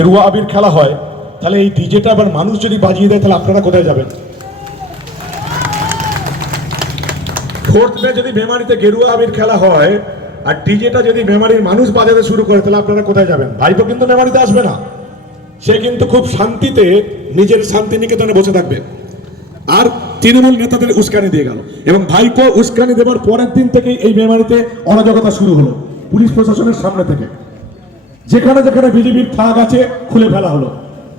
গেরুয়া আবির খেলা হয়, তাহলে এই ডিজেটা আবার মানুষ যদি বাজিয়ে দেয় তাহলে আপনারা কোথায় যাবেন? ফোর্থ মে যদি মেমারিতে গেরুয়া আবির খেলা হয় আর ডিজেটা যদি মেমারির মানুষ বাজাতে শুরু করে তাহলে আপনারা কোথায় যাবেন? ভাইপো কিন্তু মেমারিতে আসবে না, সে কিন্তু খুব শান্তিতে নিজের শান্তিনিকেতনে বসে থাকবে। আর তৃণমূল নেতাদের উস্কানি দিয়ে গেল, এবং ভাইপো উস্কানি দেবার পরের দিন থেকেই এই মেমারিতে অরাজকতা শুরু হলো পুলিশ প্রশাসনের সামনে থেকে। যেখানে যেখানে বিজেপির ফ্ল্যাগ আছে খুলে ফেলা হলো,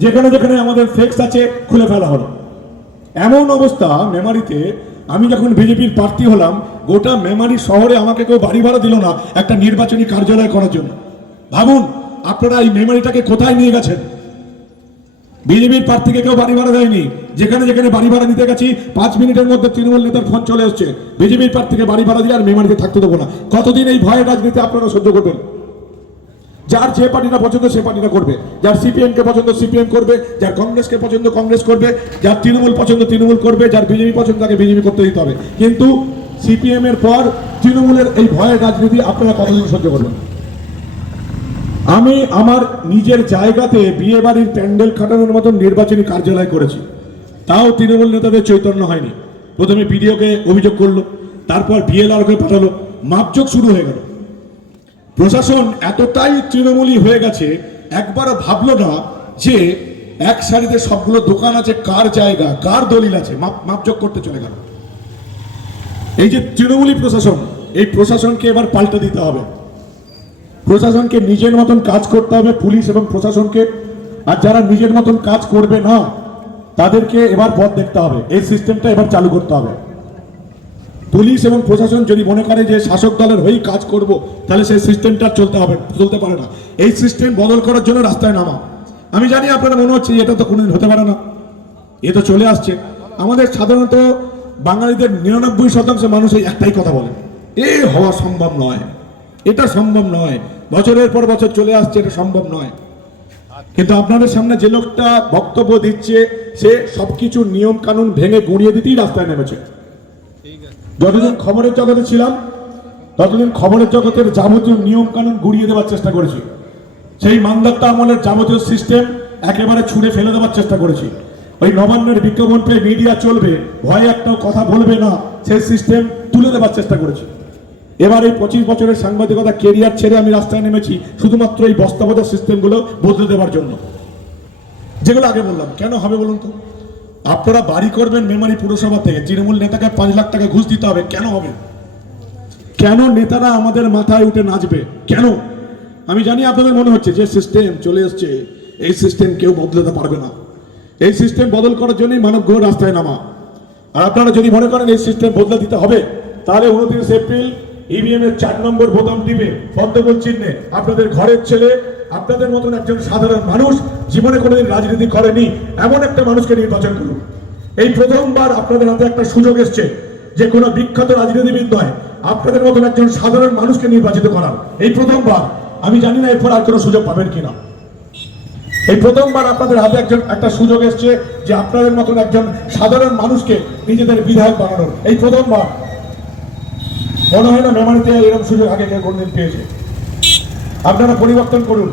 যেখানে যেখানে আমাদের ফ্লেক্স আছে খুলে ফেলা হলো। এমন অবস্থা মেমারিতে, আমি যখন বিজেপির প্রার্থী হলাম গোটা মেমারি শহরে আমাকে কেউ বাড়ি ভাড়া দিল না একটা নির্বাচনী কার্যালয় করার জন্য। ভাবুন আপনারা এই মেমারিটাকে কোথায় নিয়ে গেছেন? বিজেপির প্রার্থীকে কেউ বাড়ি ভাড়া দেয়নি। যেখানে যেখানে বাড়ি ভাড়া নিতে গেছি 5 মিনিটের মধ্যে তৃণমূল নেতার ফোন চলে এসছে, বিজেপির প্রার্থীকে বাড়ি ভাড়া দিয়ে আর মেমারিতে থাকতে দেবো না। কতদিন এই ভয়ের রাজনীতি আপনারা সহ্য করবেন? যার যে পার্টিটা পছন্দ সে পার্টিটা করবে, যার সিপিএম কে পছন্দ সিপিএম করবে, যার কংগ্রেসকে পছন্দ কংগ্রেস করবে, যার তৃণমূল পছন্দ তৃণমূল করবে, যার বিজেপি পছন্দ তাকে বিজেপি করতে দিতে হবে। কিন্তু সিপিএম এর পর তৃণমূলের এই ভয়ের রাজনীতি আপনারা কতদিন সহ্য করবেন? আমি আমার নিজের জায়গাতে বিয়ে বাড়ির প্যান্ডেল খাটানোর মতন নির্বাচনী কার্যালয় করেছি, তাও তৃণমূল নেতাদের চৈতন্য হয়নি। প্রথমে বিডিওকে অভিযোগ করলো, তারপর বিএলআরকে পাঠালো, মাপজোক শুরু হয়ে গেল। প্রশাসন এতটাই তৃণমূলী হয়ে গেছে, একবারও ভাবলো না যে এক সারিতে সবগুলো দোকান আছে, কার জায়গা কার দলিল আছে, মাপজোক করতে চলে গেল। এই যে তৃণমূলী প্রশাসন, এই প্রশাসনকে এবার পাল্টে দিতে হবে। প্রশাসনকে নিজের মতন কাজ করতে হবে, পুলিশ এবং প্রশাসনকে। আর যারা নিজের মতন কাজ করবে না তাদেরকে এবার পথ দেখতে হবে, এই সিস্টেমটা এবার চালু করতে হবে। পুলিশ এবং প্রশাসন যদি মনে করে যে শাসক দলের হয়েই কাজ করব, তাহলে সেই সিস্টেমটা চলতে পারে না। এই সিস্টেম বদল করার জন্য রাস্তায় নামা। আমি জানি আপনারা মনে হচ্ছে এটা তো কোনোদিন হতে পারে না, এ তো চলে আসছে। আমাদের সাধারণত বাঙালিদের 99% মানুষ এই একটাই কথা বলে, এ হওয়া সম্ভব নয়, এটা সম্ভব নয়, বছরের পর বছর চলে আসছে, এটা সম্ভব নয়। কিন্তু আপনাদের সামনে যে লোকটা বক্তব্য দিচ্ছে সে সবকিছু নিয়ম কানুন ভেঙে গুঁড়িয়ে দিতেই রাস্তায় নেমেছে। যতদিন খবরের জগতে ছিলাম ততদিন খবরের জগতের যাবতীয় নিয়ম কানুন গুড়িয়ে দেওয়ার চেষ্টা করেছি। সেই মান্দাত্তা আমলের যাবতীয় সিস্টেম একেবারে ছুঁড়ে ফেলে দেওয়ার চেষ্টা করেছি। ওই নবান্নের বিজ্ঞাপন পেয়ে মিডিয়া চলবে, ভয়ে একটাও কথা বলবে না, সেই সিস্টেম তুলে দেওয়ার চেষ্টা করেছি। এবার এই 25 বছরের সাংবাদিকতা কেরিয়ার ছেড়ে আমি রাস্তায় নেমেছি শুধুমাত্র এই বস্তাবজার সিস্টেমগুলো বদলে দেওয়ার জন্য। যেগুলো আগে বললাম, কেন হবে বলুন তো? আপনারা বাড়ি করবেন মেমারি পুরসভা থেকে, তৃণমূল নেতাকে 5 লাখ টাকা ঘুষ দিতে হবে, কেন হবে? কেন নেতারা আমাদের মাথায় উঠে নাচবে? কেন? আমি জানি আপনাদের মনে হচ্ছে যে সিস্টেম চলে এসছে, এই সিস্টেম কেউ বদলাতে পারবে না। এই সিস্টেম বদল করার জন্যই মানব গ্রহ রাস্তায় নামা। আর আপনারা যদি মনে করেন এই সিস্টেম বদলে দিতে হবে, তাহলে 29 এপ্রিল ইভিএম এর 4 নম্বর বোতাম টিপে পদ্মফুল চিহ্নে আপনাদের ঘরের ছেলে, আপনাদের মতন একজন সাধারণ মানুষ, জীবনে কোনোদিন রাজনীতি করেনি এমন একটা মানুষকে নির্বাচন করুন। এই প্রথমবার আপনাদের হাতে একটা সুযোগ এসছে যে কোনো বিখ্যাত রাজনীতিবিদ নয়, আপনাদের মতন একজন সাধারণ মানুষকে নির্বাচিত করার। এই প্রথমবার, আমি জানি না এরপর আর কোনো সুযোগ পাবেন কিনা। এই প্রথমবার আপনাদের হাতে একটা সুযোগ এসছে যে আপনাদের মতন একজন সাধারণ মানুষকে নিজেদের বিধায়ক বানানোর। এই প্রথমবার। মনে হয় না মেমারিতে এরকম সুযোগ আগে কেউ কোনদিন পেয়েছে। আপনারা পরিবর্তন করুন,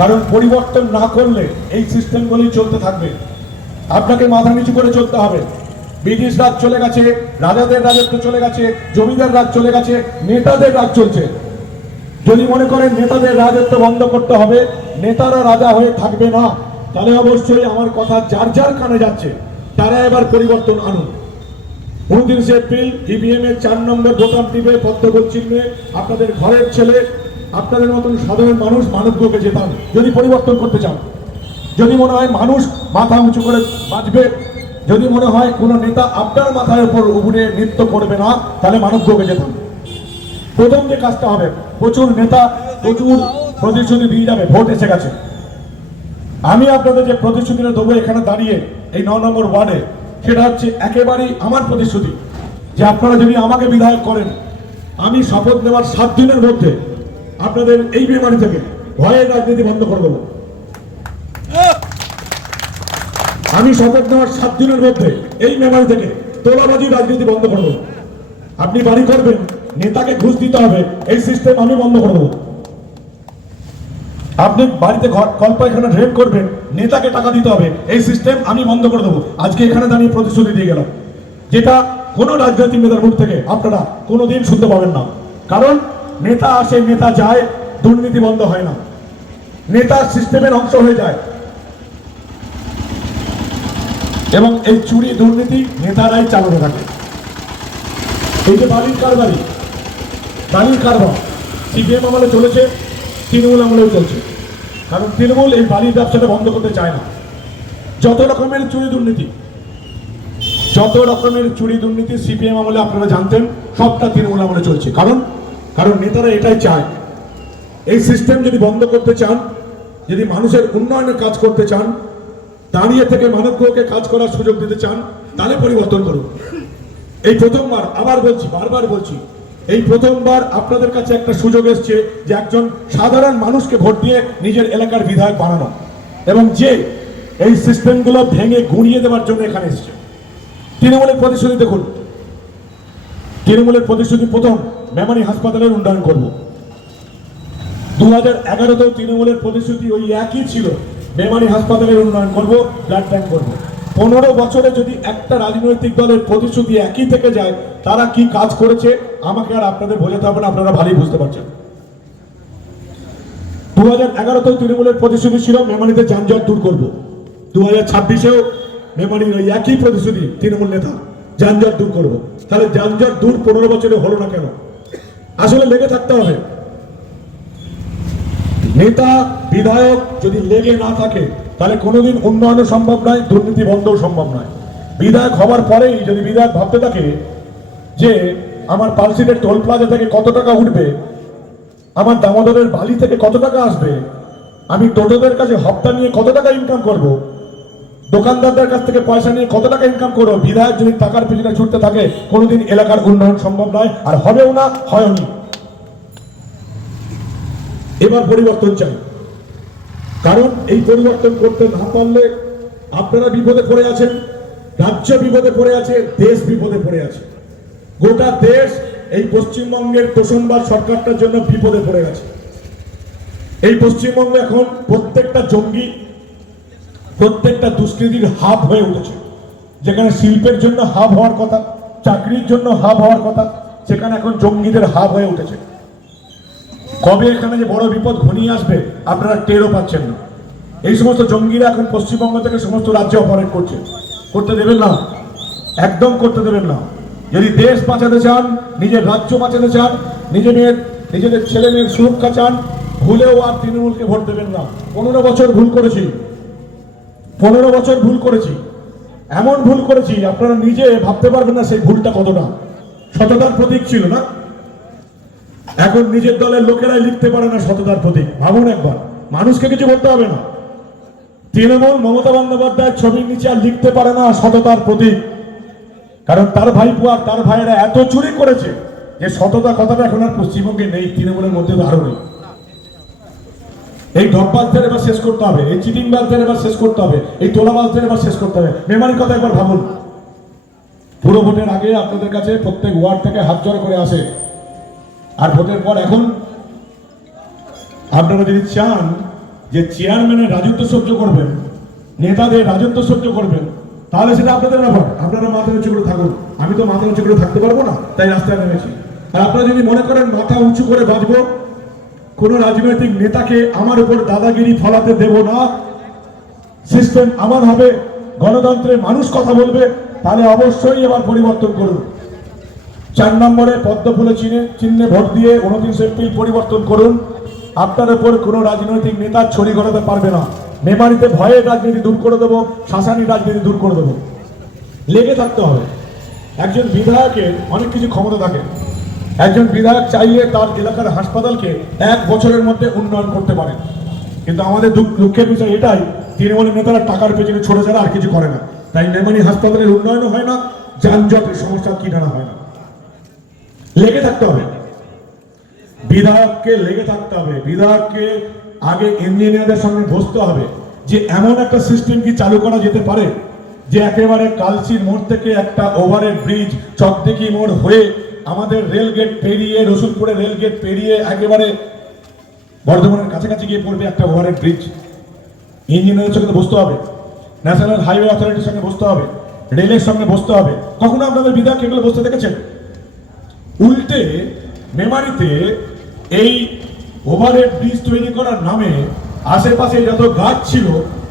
কারণ পরিবর্তন না করলে এই সিস্টেমগুলি চলতে থাকবে। আপনাকে মাথা নিচু করে চলতে হবে। ব্রিটিশ রাজ চলে গেছে, রাজাদের রাজত্ব চলে গেছে, জমিদার রাজ চলে গেছে, নেতাদের রাজ চলছে। যদি মনে করেন নেতাদের রাজত্ব বন্ধ করতে হবে, নেতারা রাজা হয়ে থাকবে না, তাহলে অবশ্যই আমার কথা যার যার কানে যাচ্ছে তারা এবার পরিবর্তন আনুন। 29 এপ্রিল ইভিএম এর 4 নম্বর বোতাম টিপে পদ্মফুল চিহ্নে আপনাদের ঘরের ছেলে, আপনাদের মতন সাধারণ মানুষ মানবকে জেতান যদি পরিবর্তন করতে চান। যদি মনে হয় মানুষ মাথা উঁচু করে বাঁচবে, যদি মনে হয় কোনো নেতা আপনার মাথার উপর উবুড়ে নৃত্য করবে না, তাহলে মানবকে জেতান। প্রথম যে কাজটা হবে, প্রচুর নেতা প্রচুর প্রতিশ্রুতি দিয়ে যাবে, ভোট এসে গেছে। আমি আপনাদের যে প্রতিশ্রুতিটা দেবো এখানে দাঁড়িয়ে এই 9 নম্বর ওয়ার্ডে, সেটা হচ্ছে একেবারেই আমার প্রতিশ্রুতি যে আপনারা যদি আমাকে বিধায়ক করেন, আমি শপথ নেওয়ার 7 দিনের মধ্যে আপনাদের এই মেমারি থেকে ভয়ের রাজনীতি বন্ধ করে দেবো। আমি শপথ নেওয়ার 7 দিনের মধ্যে এই মেমারি থেকে তোলাবাজির রাজনীতি বন্ধ করে দেবো। আপনি বাড়ি করবেন, নেতাকে ঘুষ দিতে হবে, এই সিস্টেম আমি বন্ধ করে দেবো। আপনি বাড়িতে কল পায়খানা ড্রেন করবেন, নেতাকে টাকা দিতে হবে, এই সিস্টেম আমি বন্ধ করে দেবো। আজকে এখানে দাঁড়িয়ে প্রতিশ্রুতি দিয়ে গেলাম, যেটা কোনো রাজনৈতিক নেতার মুখ থেকে আপনারা কোনোদিন শুনতে পাবেন না। কারণ নেতা আসে, নেতা যায়, দুর্নীতি বন্ধ হয় না, নেতা সিস্টেমের অংশ হয়ে যায়। এবং এই চুরি দুর্নীতি নেতারাই চালাতে থাকে। এই যে বালির কারবার সিপিএম আমলে চলেছে, তৃণমূল আমলেও চলছে। কারণ তৃণমূল এই বালির ব্যবসাটা বন্ধ করতে চায় না। যত রকমের চুরি দুর্নীতি সিপিএম আমলে আপনারা জানতেন, সবটা তৃণমূল আমলে চলছে। কারণ নেতারা এটাই চায়। এই সিস্টেম যদি বন্ধ করতে চান, যদি মানুষের উন্নয়নের কাজ করতে চান, দাঁড়িয়ে থেকে মানবকে কাজ করার সুযোগ দিতে চান, তাহলে পরিবর্তন করুন। এই প্রথমবার, আবার বলছি, বারবার বলছি, এই প্রথমবার আপনাদের কাছে একটা সুযোগ এসছে যে একজন সাধারণ মানুষকে ভোট দিয়ে নিজের এলাকার বিধায়ক বানানো, এবং যে এই সিস্টেমগুলো ভেঙে গুঁড়িয়ে দেওয়ার জন্য এখানে এসছে। তৃণমূলের প্রতিশ্রুতি দেখুন, তৃণমূলের প্রতিশ্রুতি প্রথম, মেমারি হাসপাতালের উন্নয়ন করব। 2011তেও তৃণমূলের প্রতিশ্রুতি ওই একই ছিল, মেমারি হাসপাতালের উন্নয়ন করব, ব্লাড ব্যাংক করব। 15 বছরে যদি একটা রাজনৈতিক দলের প্রতিশ্রুতি একই থেকে যায়, তারা কি কাজ করেছে আমাকে আর আপনাদের বোঝাতে হবে না, আপনারা ভালোই বুঝতে পারছেন। 2011তেও তৃণমূলের প্রতিশ্রুতি ছিল মেমারিতে যানজট দূর করব। 2026এও মেমারির ওই একই প্রতিশ্রুতি, তৃণমূল নেতা যানজট দূর করব। তাহলে যানজট দূর 15 বছরে হলো না কেন? আসলে লেগে থাকতে হবে। নেতা বিধায়ক যদি লেগে না থাকে, তাহলে কোনোদিন উন্নয়নও সম্ভব নয়, দুর্নীতি বন্ধও সম্ভব নয়। বিধায়ক হওয়ার পরেই যদি বিধায়ক ভাবতে থাকে যে আমার পালসিটের টোল প্লাজা থেকে কত টাকা উঠবে, আমার দামোদরের বালি থেকে কত টাকা আসবে, আমি টোটোদের কাছে হপ্তা নিয়ে কত টাকা ইনকাম করব, দোকানদারদের কাছ থেকে পয়সা নিয়ে কত টাকা ইনকাম করবো, বিধায়ক যদি টাকার পিছনে ছুটতে থাকে, কোনোদিন এলাকার উন্নয়ন সম্ভব নয়, আর হবেও না, হয়নি। এবার পরিবর্তন চাই। কারণ এই পরিবর্তন করতে না পারলে আপনারা বিপদে পড়ে আছেন, রাজ্য বিপদে পড়ে আছে, দেশ বিপদে পড়ে আছে। গোটা দেশ এই পশ্চিমবঙ্গের তোষণবাদ সরকারটার জন্য বিপদে পড়ে গেছে। এই পশ্চিমবঙ্গ এখন প্রত্যেকটা জঙ্গি, প্রত্যেকটা দুষ্কৃতির হাব হয়ে উঠেছে। যেখানে শিল্পের জন্য হাব হওয়ার কথা, চাকরির জন্য হাব হওয়ার কথা, সেখানে এখন জঙ্গিদের হাব হয়ে উঠেছে। কবে এখানে যে বড় বিপদ ঘনিয়ে আসবে আপনারা টেরও পাচ্ছেন না। এই সমস্ত জঙ্গিরা এখন পশ্চিমবঙ্গ থেকে সমস্ত রাজ্যে অপারেট করছে। করতে দেবেন না, একদম করতে দেবেন না। যদি দেশ বাঁচাতে চান, নিজের রাজ্য বাঁচাতে চান, নিজেদের ছেলে মেয়ের সুরক্ষা চান, ভুলেও আর তৃণমূলকে ভোট দেবেন না। 15 বছর ভুল করেছি, 15 বছর ভুল করেছি, এমন ভুল করেছি আপনারা নিজে ভাবতে পারবেন না সেই ভুলটা কতটা সততার প্রতীক ছিল না। এখন নিজের দলের লোকেরাই লিখতে পারে না সততার প্রতীক। ভাবুন একবার, মানুষকে কিছু বলতে হবে না, তৃণমূল মমতা বন্দ্যোপাধ্যায়ের ছবির নিচে আর লিখতে পারে না সততার প্রতীক। কারণ তার ভাইপো আর তার ভাইয়েরা এত চুরি করেছে যে সততা কথাটা এখন আর পশ্চিমবঙ্গে নেই, তৃণমূলের মধ্যে তো আরো নেই। এই ঢপবাজদের এবার শেষ করতে হবে, এই চিটিংবাজদের এবার শেষ করতে হবে, এই তোলাবাজদের এবার শেষ করতে হবে। মেমারির কথা একবার ভাবুন, পুরো ভোটের আগে আপনাদের কাছে প্রত্যেক ওয়ার্ড থেকে হাত জড়ো করে আসে, আর ভোটের পর এখন আপনারা যদি চান যে চেয়ারম্যানের রাজত্ব সহ্য করবেন, নেতাদের রাজত্ব সহ্য করবেন, তাহলে সেটা আপনাদের ব্যাপার। আপনারা মাথা উঁচু করে থাকুন, আমি তো মাথা উঁচু করে থাকতে পারবো না, তাই রাস্তায় নেমেছি। আর আপনারা যদি মনে করেন মাথা উঁচু করে বাঁচবো, কোন রাজনৈতিক নেতাকে আমার উপর দাদাগিরি ফলাতে দেব না, সিস্টেম আমার হবে, গণতন্ত্রে মানুষ কথা বলবে, তাহলে অবশ্যই এবার পরিবর্তন করুন। 4 নম্বরে পদ্মফুলে চিহ্নে ভোট দিয়ে 29 এপ্রিল পরিবর্তন করুন। আপনার উপর কোন রাজনৈতিক নেতা ছড়ি ঘটাতে পারবে না। মেমারিতে ভয়ের রাজনীতি দূর করে দেবো, শাসানি রাজনীতি দূর করে দেবো। লেগে থাকতে হবে। একজন বিধায়কের অনেক কিছু ক্ষমতা থাকে। একজন বিধায়ক চাইলে তার এলাকার হাসপাতালকে 1 বছরের মধ্যে উন্নয়ন করতে পারে। কিন্তু আমাদের দুঃখের বিষয় এটাই, তৃণমূলের নেতারা টাকার পেছনে ছোট ছাড়া আর কিছু করে না। তাই মেমারি হাসপাতালের উন্নয়নও হয় না, যানজটের সমস্যা কি না হয় না। লেগে থাকতে হবে, বিধায়ককে লেগে থাকতে হবে। বিধায়ককে আগে ইঞ্জিনিয়ারদের সঙ্গে বসতে হবে যে এমন একটা সিস্টেম কি চালু করা যেতে পারে যে একেবারে কালচির মোড় থেকে একটা ওভারহেড ব্রিজ চকদিকি মোড় হয়ে আমাদের রেলগেট পেরিয়ে, রসুলপুরে রেলগেট পেরিয়ে একেবারে বর্ধমানের কাছাকাছি গিয়ে পড়বে একটা ওভারহেড ব্রিজ, ইঞ্জিনিয়ারের সঙ্গে বসতে হবে, ন্যাশনাল হাইওয়ে অথরিটির সঙ্গে বসতে হবে, রেলের সঙ্গে বসতে হবে। কখনো আপনাদের বিধায়ক এগুলো বসতে দেখেছেন? উল্টে মেমারিতে এই ওভারহেড ব্রিজ তৈরি করার নামে আশেপাশে যত গাছ ছিল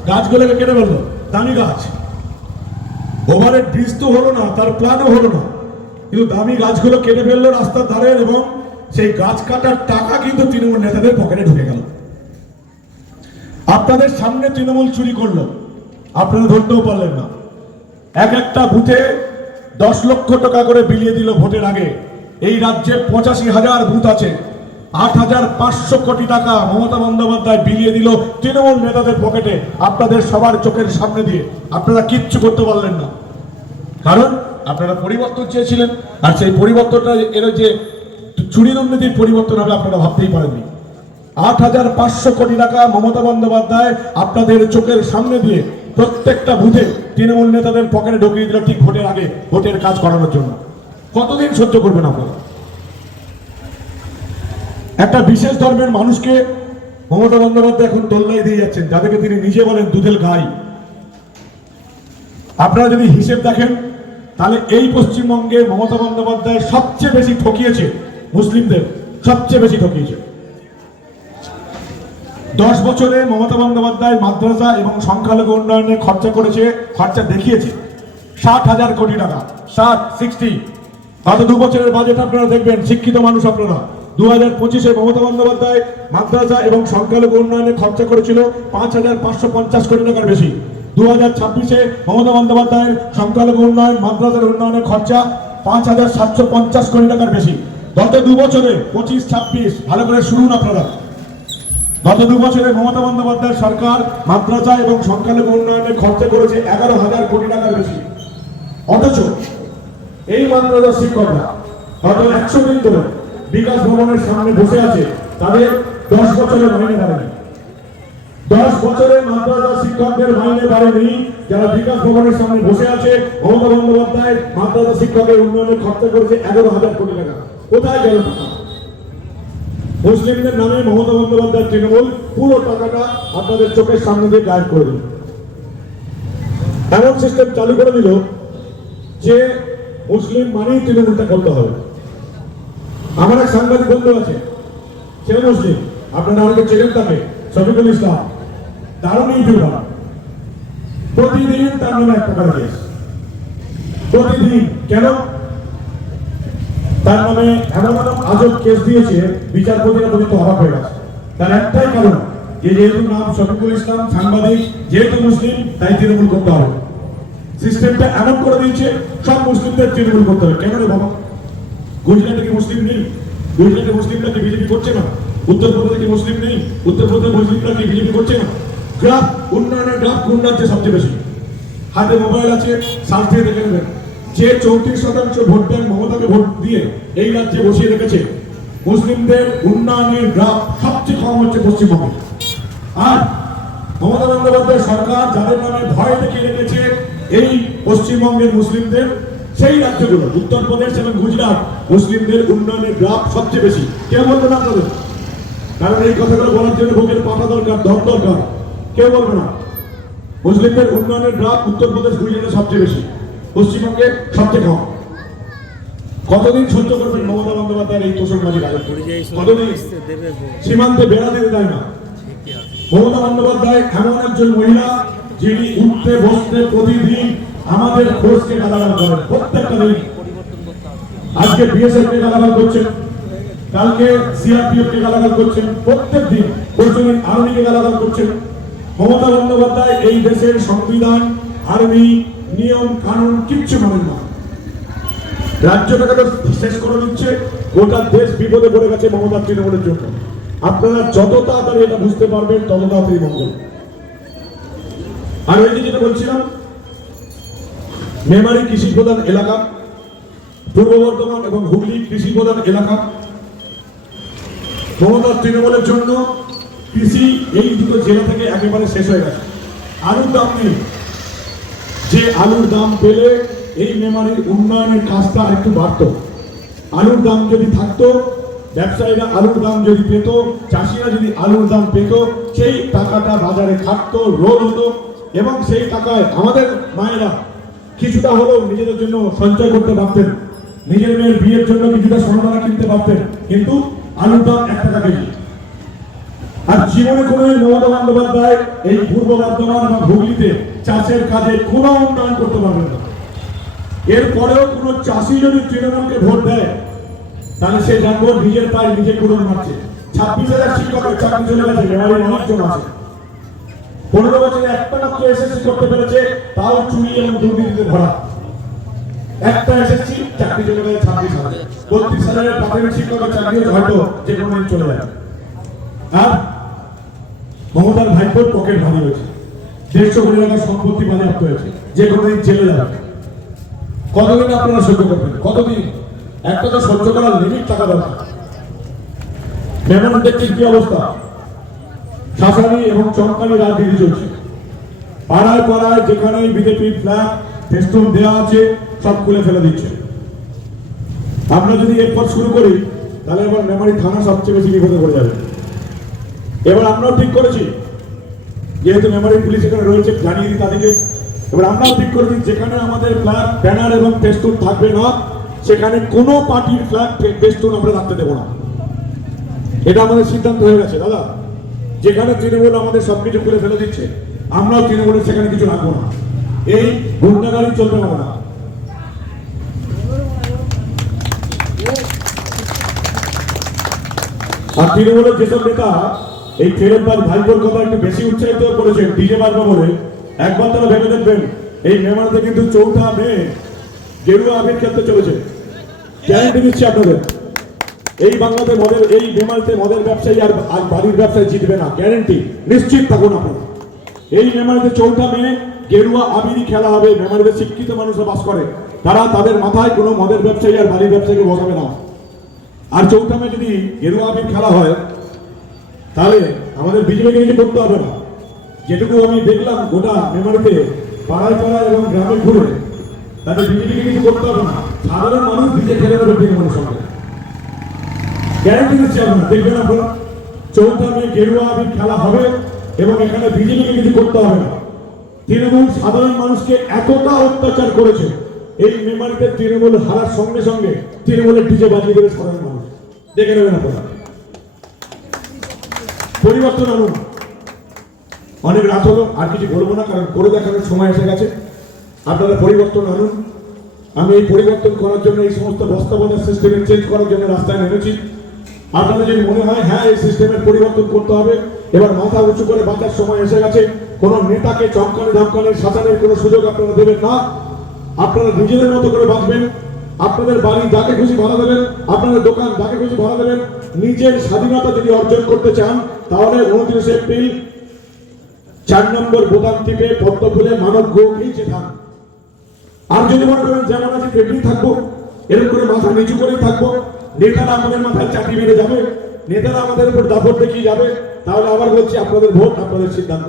গাছগুলোকে কেটে ফেললো, দামি গাছ। ওভারহেড ব্রিজ তো হলো না, তার প্ল্যানও হলো না, কিন্তু দামি গাছগুলো কেটে ফেললো রাস্তার ধারে, এবং সেই গাছ কাটার টাকা কিন্তু তৃণমূল নেতাদের পকেটে ঢুকে গেল। আপনাদের সামনে তৃণমূল চুরি করলো, আপনারা ধরতেও পারলেন না। এক একটা বুথে 10 লক্ষ টাকা করে বিলিয়ে দিল ভোটের আগে। এই রাজ্যে 85,000 বুথ আছে, 8,500 কোটি টাকা মমতা বন্দ্যোপাধ্যায় বিলিয়ে দিল তৃণমূল নেতাদের পকেটে, আপনাদের সবার চোখের সামনে দিয়ে। আপনারা কিচ্ছু করতে পারলেন না, কারণ আপনারা পরিবর্তন চেয়েছিলেন, আর সেই পরিবর্তনটা এর যে চুরি দুর্নীতির পরিবর্তন হবে আপনারা ভাবতেই পারেননি। 8,500 কোটি টাকা মমতা বন্দ্যোপাধ্যায় আপনাদের চোখের সামনে দিয়ে প্রত্যেকটা বুথে তৃণমূল নেতাদের পকেটে ঢুকিয়ে দিল ঠিক ভোটের আগে, ভোটের কাজ করানোর জন্য। কতদিন সহ্য করবেন আপনারা? একটা বিশেষ ধর্মের মানুষকে মমতা বন্দ্যোপাধ্যায় এখন দোল্লাই দিয়ে যাচ্ছেন, যাদেরকে তিনি নিজে বলেন দুধের গাই। আপনারা যদি হিসেব দেখেন তাহলে এই পশ্চিমবঙ্গে মমতা বন্দ্যোপাধ্যায় সবচেয়ে বেশি ঠকিয়েছে মুসলিমদের, সবচেয়ে বেশি ঠকিয়েছে। 10 বছরে মমতা বন্দ্যোপাধ্যায় মাদ্রাসা এবং সংখ্যালঘু উন্নয়নে খরচা করেছে, খরচা দেখিয়েছে 60,000 কোটি টাকা, 60 গত 2 বছরের বাজেট আপনারা দেখবেন, শিক্ষিত মানুষ আপনারা। 2025-এ মমতা বন্দ্যোপাধ্যায় মাদ্রাসা এবং সংখ্যালঘু উন্নয়নে খরচা করেছিল 5,550 কোটি টাকার বেশি। 2026-এ মমতা বন্দ্যোপাধ্যায়ের সংখ্যালঘু উন্নয়ন মাদ্রাসার উন্নয়নের খরচা 5,750 কোটি টাকার বেশি। গত 2 বছরে 25-26 ভালো করে শুনুন আপনারা, গত 2 বছরে মমতা বন্দ্যোপাধ্যায় সরকার মাদ্রাসা এবং সংখ্যালঘু উন্নয়নে খরচা করেছে 11,000 কোটি টাকার বেশি। অথচ এই মাদ্রাসার শিক্ষকরা গত 100 দিন ধরে বিকাশ ভবনের সামনে বসে আছে, তাদের 10 বছরের মাইনে বাড়েনি। 10 বছরে মাদ্রাসা শিক্ষকদের মাইনে বাড়েনি, যারা বিকাশ ভবনের সামনে বসে আছে। মমতা বন্দ্যোপাধ্যায় মাদ্রাসা শিক্ষকের উন্নয়নে খরচা করেছে 11,000 কোটি টাকা। কোথায় গেল টাকা? মুসলিমদের নামে মমতা বন্দ্যোপাধ্যায় তৃণমূল পুরো টাকাটা আপনাদের চোখের সামনে দিয়ে গায়েব করে দিল। এমন সিস্টেম চালু করে দিল যে মুসলিম মানেই তৃণমূলটা করতে হবে। আমার এক সাংবাদিক বন্ধু আছে, সে মুসলিম, আপনারা অনেকে চেনেন তাকে, শফিকুল ইসলাম, দারুণ ইউটিউবার। প্রতিদিন তার নামে একটা করে কেস, প্রতিদিন। কেন? তার নামে এমন এমন আজব কেস দিয়েছে, বিচারপতিরা পর্যন্ত অবাক হয়ে গেছে। তার একটাই কারণ, যে যেহেতু নাম শফিকুল ইসলাম, সাংবাদিক, যেহেতু মুসলিম, তাই তৃণমূল করতে হবে। সিস্টেমটা এমন করে দিয়েছে সব মুসলিমদের তৃণমূল করতে হবে। কেন রে বাবা? গুজরাটে কি মুসলিম নেই? গুজরাটে মুসলিমরা কি বিজেপি করছে না? উত্তরপ্রদেশে কি মুসলিম নেই? উত্তরপ্রদেশে মুসলিমরা কি বিজেপি করছে না? গ্রাফ উন্নয়নের গ্রাফ কোন রাজ্যে সবচেয়ে বেশি? হাতে মোবাইল আছে, সার্চ দিয়ে দেখে নেবেন। যে 34% ভোট ব্যাংক মমতাকে ভোট দিয়ে এই রাজ্যে বসিয়ে রেখেছে, মুসলিমদের উন্নয়নের গ্রাফ সবচেয়ে কম হচ্ছে পশ্চিমবঙ্গে। আর মমতা বন্দ্যোপাধ্যায় সরকার যাদের নামে ভয় দেখিয়ে রেখেছে এই পশ্চিমবঙ্গের মুসলিমদের, সেই রাজ্যগুলো উত্তরপ্রদেশ এবং গুজরাট, মুসলিমদের উন্নয়নের গ্রাফ সবচেয়ে বেশি। কেউ বলবে না আপনাদের? কারণ এই কথাগুলো বলার জন্য বুকের পাটা দরকার, দম দরকার। কেউ বলবে না। মুসলিমদের উন্নয়নের গ্রাফ উত্তরপ্রদেশ, গুজরাটে সবচেয়ে বেশি, পশ্চিমবঙ্গে সবচেয়ে কম। কতদিন সহ্য করবেন মমতা বন্দ্যোপাধ্যায়ের এই তোষণবাজি রাজত্ব? কতদিন? সীমান্তে বেড়া দিতে দেয় না। মমতা বন্দ্যোপাধ্যায় এমন একজন মহিলা যিনি উঠতে বসতে প্রতিদিন আমাদের ফোর্সকে গালাগাল করেন, প্রত্যেকটা দিন। আজকে বিএসএফ কে গালাগাল করছেন, কালকে সিআরপিএফ কে গালাগাল করছেন, প্রত্যেক দিন পরশুদিন আর্মিকে গালাগাল করছেন। মমতা বন্দ্যোপাধ্যায় এই দেশের সংবিধান, আর্মি, নিয়ম কানুন কিচ্ছু মানেন না। রাজ্যটাকে তো শেষ করে দিচ্ছে, গোটা দেশ বিপদে পড়ে গেছে মমতার তৃণমূলের জন্য। আপনারা যত তাড়াতাড়ি এটা বুঝতে পারবেন তত তাড়াতাড়ি মঙ্গল। আর ওই যে যেটা বলছিলাম, মেমারি কৃষি প্রধান এলাকা, পূর্ব বর্ধমান এবং হুগলি কৃষি প্রধান এলাকা। মমতার তৃণমূলের জন্য কৃষি এই দুটো জেলা থেকে একেবারে শেষ হয়ে গেছে। আলুর দাম নেই, যে আলুর দাম পেলে এই মেমারির উন্নয়নের কাজটা একটু বাড়তো। আলুর দাম যদি থাকতো ব্যবসায়ীরা আলুর দাম যদি পেত, চাষিরা যদি আলুর দাম পেত, সেই টাকাটা বাজারে খাটতো, রোল হতো, এবং সেই টাকায় আমাদের মায়েরা কিছুটা হলেও নিজেদের জন্য সঞ্চয় করতে পারতেন, নিজের মেয়ের বিয়ের জন্য কিছুটা সোনাদানা কিনতে পারতেন। কিন্তু আলুর দাম 1 টাকা কেজি। আর জীবনে কোনো মমতা বন্দ্যোপাধ্যায় এই পূর্ব বর্ধমান বা হুগলিতে চাষের কাজে কোনো উন্নয়ন করতে পারবেন না। এরপরেও কোনো চাষি যদি তৃণমূলকে ভোট দেয়, তাহলে সে জানবো নিজের পায়ে নিজে কুড়ুল মারছে। 26,000 শিক্ষকের চাকরি চলে গেছে, মেমারির অনেকজন আছে। 15 বছরে একটা মাত্র এসএসসি করতে পেরেছে, তাও চুরি এবং দুর্নীতিতে ভরা। একটা এসএসসি চাকরি চলে গেছে 26,000। 32,000 প্রাথমিক শিক্ষকের চাকরি হয়তো যে কোনো দিন চলে যাবে। আর মমতার ভাইপোর পকেট ভারী হয়েছে, 150 কোটি টাকার সম্পত্তি বাজেয়াপ্ত হয়েছে, যে কোনো দিন জেলে যাবে। কতদিন আপনারা সহ্য করবেন? কতদিন? একটা তো সহ্য করার লিমিট থাকা দরকার। মেমন দেখছেন কি অবস্থা? শাসানি এবং চমকানি রাজনীতি চলছে। পাড়ায় পাড়ায় যেখানেই বিজেপির ফ্ল্যাগ ফেস্টুন দেওয়া আছে, সব খুলে ফেলে দিচ্ছে। আমরা যদি এরপর শুরু করি, তাহলে এবার মেমারি থানা সবচেয়ে বেশি বিপদে পড়ে যাবে। এবার আমরাও ঠিক করেছি, যেহেতু মেমারি পুলিশ এখানে রয়েছে, জানিয়ে দিই তাদেরকে। এবার আমরাও ঠিক করেছি, যেখানে আমাদের ফ্ল্যাগ, ব্যানার এবং ফেস্টুন থাকবে না, সেখানে কোনো পার্টির ফ্ল্যাগ ফেস্টুন আমরা রাখতে দেবো না। এটা আমাদের সিদ্ধান্ত হয়ে গেছে দাদা। যেখানে তৃণমূল আমাদের সবকিছু খুলে ফেলে দিচ্ছে, আমরাও তৃণমূলের সেখানে কিছু রাখবো না। এই গুন্ডাগাড়ি চলবে না। আর তৃণমূলের যেসব নেতা এই ফেরতবাজ ভাইপোর কথা একটু বেশি উৎসাহিত করেছেন, ডিজে বাজবে বলে, একবার তারা ভেবে দেখবেন, এই মেমারিতে কিন্তু 4টা মেয়ে গেরুয়া আবির খেলতে চলেছে। গ্যারান্টি দিচ্ছি আপনাদের, এই বাংলাতে মদের, এই মেমারিতে মদের ব্যবসায়ী আর বাড়ির ব্যবসায়ী জিতবে না, গ্যারান্টি, নিশ্চিত থাকুন আপনারা। এই মেমারিতে 4টা মেয়ে গেরুয়া আবিরই খেলা হবে। মেমারিতে শিক্ষিত মানুষরা বাস করে, তারা তাদের মাথায় কোনো মদের ব্যবসায়ী আর বাড়ির ব্যবসায়ীকে বসাবে না। আর 4টা মেয়ে যদি গেরুয়া আবির খেলা হয়, তাহলে আমাদের বিজেপিকে কিছু করতে হবে না। যেটুকু আমি দেখলাম গোটা মেমারিতে পাড়ায় পাড়ায় এবং গ্রামে ঘুরে, তাদের বিজেপিকে কিছু করতে হবে না। সাধারণ মানুষ নিজে খেলে দেবে তৃণমূলের সঙ্গে, গ্যারান্টি দিচ্ছি আপনারা। দেখবেন আপনারা 4টা মেয়ে গেরুয়া আবির খেলা হবে এবং এখানে বিজেপিকে কিছু করতে হবে না। তৃণমূল সাধারণ মানুষকে এতটা অত্যাচার করেছে, এই মেমারিতে তৃণমূল হারার সঙ্গে সঙ্গে তৃণমূলের ডিজে বাজিয়ে দেবে সাধারণ মানুষ। দেখে নেবেন আপনারা, পরিবর্তন আনুন। অনেক রাত হলো, আর কিছু বলবো না, কারণ করে দেখানোর সময় এসে গেছে। আপনারা পরিবর্তন আনুন। আমি এই পরিবর্তন করার জন্য, এই সমস্ত বস্তাবনের সিস্টেম চেঞ্জ করার জন্য রাস্তায় নেমেছি। আপনাদের যদি মনে হয় হ্যাঁ এই সিস্টেমের পরিবর্তন করতে হবে, এবার মাথা উঁচু করে বাঁচার সময় এসে গেছে। কোন নেতাকে চমকানি ধমকানি শাসানের কোনো সুযোগ আপনারা দেবেন না। আপনারা নিজেদের মতো করে বাঁচবেন। আপনাদের বাড়ি যাকে খুশি ভাড়া দেবেন, আপনাদের দোকান যাকে খুশি ভাড়া দেবেন। নিজের স্বাধীনতা যদি অর্জন করতে চান, তাহলে 29 এপ্রিল 4 নম্বর বোতাম টিপে পদ্ম ফুলে মানব গোপ নিচে থাক। আর যদি মনে করেন যেমন আছে তেমনি থাকবো, এরকম করে মাথা নিচু করেই থাকবো, নেতারা আমাদের মাথায় চাকরি মেরে যাবে, নেতারা আমাদের উপর দাপট দেখিয়ে যাবে, তাহলে আবার বলছি আপনাদের ভোট, আপনাদের সিদ্ধান্ত।